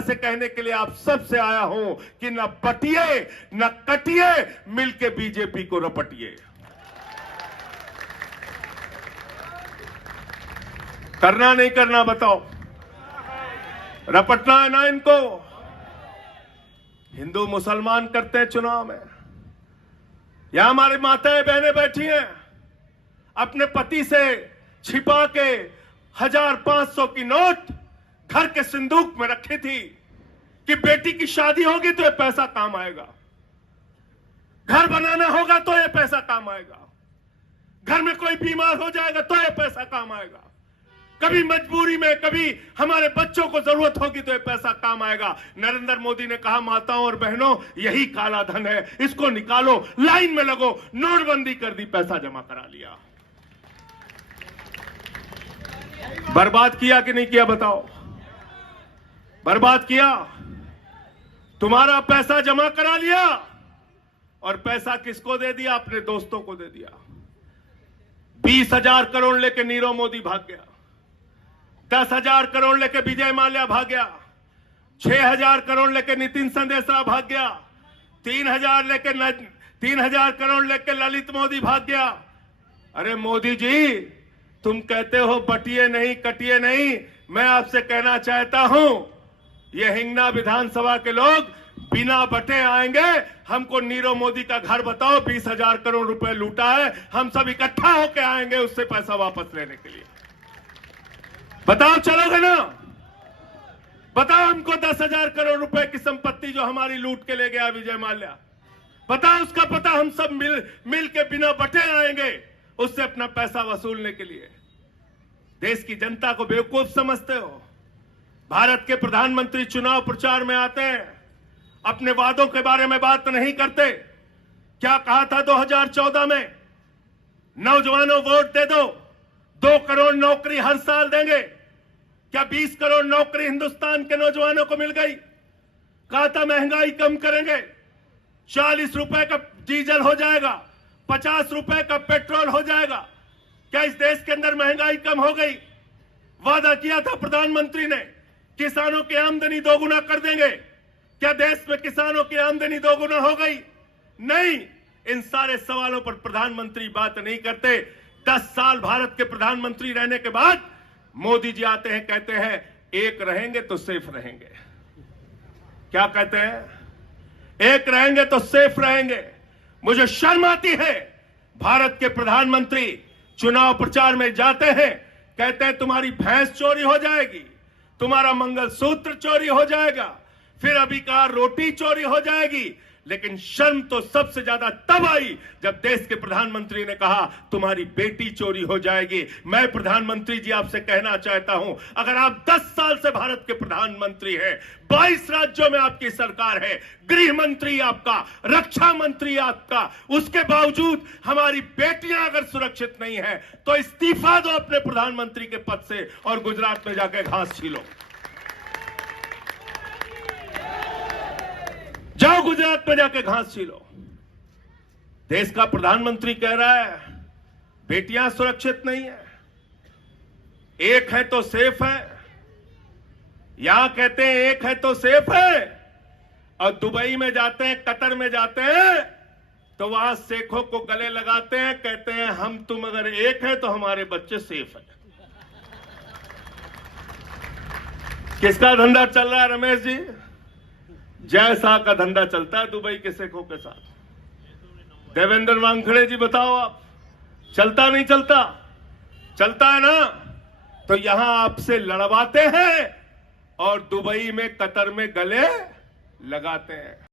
से कहने के लिए आप सबसे आया हूं कि न पटिए न कटिए, मिलके बीजेपी को रपटिए। करना नहीं करना बताओ? रपटना है ना इनको। हिंदू मुसलमान करते हैं चुनाव में। यहां हमारी माताएं बहनें बैठी हैं, अपने पति से छिपा के 1500 की नोट घर के सिंदूक में रखी थी कि बेटी की शादी होगी तो ये पैसा काम आएगा, घर बनाना होगा तो ये पैसा काम आएगा, घर में कोई बीमार हो जाएगा तो ये पैसा काम आएगा, कभी मजबूरी में कभी हमारे बच्चों को जरूरत होगी तो ये पैसा काम आएगा। नरेंद्र मोदी ने कहा, माताओं और बहनों, यही काला धन है, इसको निकालो, लाइन में लगो। नोटबंदी कर दी, पैसा जमा करा लिया। बर्बाद किया कि नहीं किया बताओ? बर्बाद किया। तुम्हारा पैसा जमा करा लिया और पैसा किसको दे दिया? अपने दोस्तों को दे दिया। 20,000 करोड़ लेके नीरव मोदी भाग गया, 10,000 करोड़ लेके विजय माल्या भाग गया, 6,000 करोड़ लेके नितिन संदेशा भाग गया, 3,000 करोड़ लेके ललित मोदी भाग गया। अरे मोदी जी, तुम कहते हो बटिए नहीं कटिए नहीं, मैं आपसे कहना चाहता हूं, ये हिंगना विधानसभा के लोग बिना बटे आएंगे। हमको नीरव मोदी का घर बताओ, 20,000 करोड़ रुपए लूटा है, हम सब इकट्ठा होकर आएंगे उससे पैसा वापस लेने के लिए। बताओ, चलोगे ना? बताओ हमको 10,000 करोड़ रुपए की संपत्ति जो हमारी लूट के ले गया विजय माल्या, बताओ उसका पता। हम सब मिल के बिना बटे आएंगे उससे अपना पैसा वसूलने के लिए। देश की जनता को बेवकूफ समझते हो। भारत के प्रधानमंत्री चुनाव प्रचार में आते हैं, अपने वादों के बारे में बात नहीं करते। क्या कहा था 2014 में? नौजवानों वोट दे दो, 2 करोड़ नौकरी हर साल देंगे। क्या 20 करोड़ नौकरी हिंदुस्तान के नौजवानों को मिल गई? कहा था महंगाई कम करेंगे, 40 रुपए का डीजल हो जाएगा, 50 रुपए का पेट्रोल हो जाएगा। क्या इस देश के अंदर महंगाई कम हो गई? वादा किया था प्रधानमंत्री ने, किसानों की आमदनी दोगुना कर देंगे। क्या देश में किसानों की आमदनी दोगुना हो गई? नहीं। इन सारे सवालों पर प्रधानमंत्री बात नहीं करते। 10 साल भारत के प्रधानमंत्री रहने के बाद मोदी जी आते हैं, कहते हैं एक रहेंगे तो सेफ रहेंगे। क्या कहते हैं? एक रहेंगे तो सेफ रहेंगे। मुझे शर्म आती है, भारत के प्रधानमंत्री चुनाव प्रचार में जाते हैं, कहते हैं तुम्हारी भैंस चोरी हो जाएगी, तुम्हारा मंगलसूत्र चोरी हो जाएगा, फिर अभी कहा रोटी चोरी हो जाएगी। लेकिन शर्म तो सबसे ज्यादा तब आई जब देश के प्रधानमंत्री ने कहा तुम्हारी बेटी चोरी हो जाएगी। मैं प्रधानमंत्री जी आपसे कहना चाहता हूं, अगर आप 10 साल से भारत के प्रधानमंत्री हैं, 22 राज्यों में आपकी सरकार है, गृह मंत्री आपका, रक्षा मंत्री आपका, उसके बावजूद हमारी बेटियां अगर सुरक्षित नहीं है तो इस्तीफा दो अपने प्रधानमंत्री के पद से और गुजरात में जाकर घास छीलो। जाओ गुजरात में जाके घास छीलो। देश का प्रधानमंत्री कह रहा है बेटियां सुरक्षित नहीं है, एक है तो सेफ है। यहां कहते हैं एक है तो सेफ है, और दुबई में जाते हैं, कतर में जाते हैं तो वहां शेखों को गले लगाते हैं, कहते हैं हम तुम अगर एक है तो हमारे बच्चे सेफ है। किसका धंधा चल रहा है रमेश जी? जैसा का धंधा चलता है दुबई के शेखों के साथ। देवेंद्र वानखेड़े जी बताओ, आप चलता नहीं चलता? चलता है ना? तो यहां आपसे लड़वाते हैं और दुबई में कतर में गले लगाते हैं।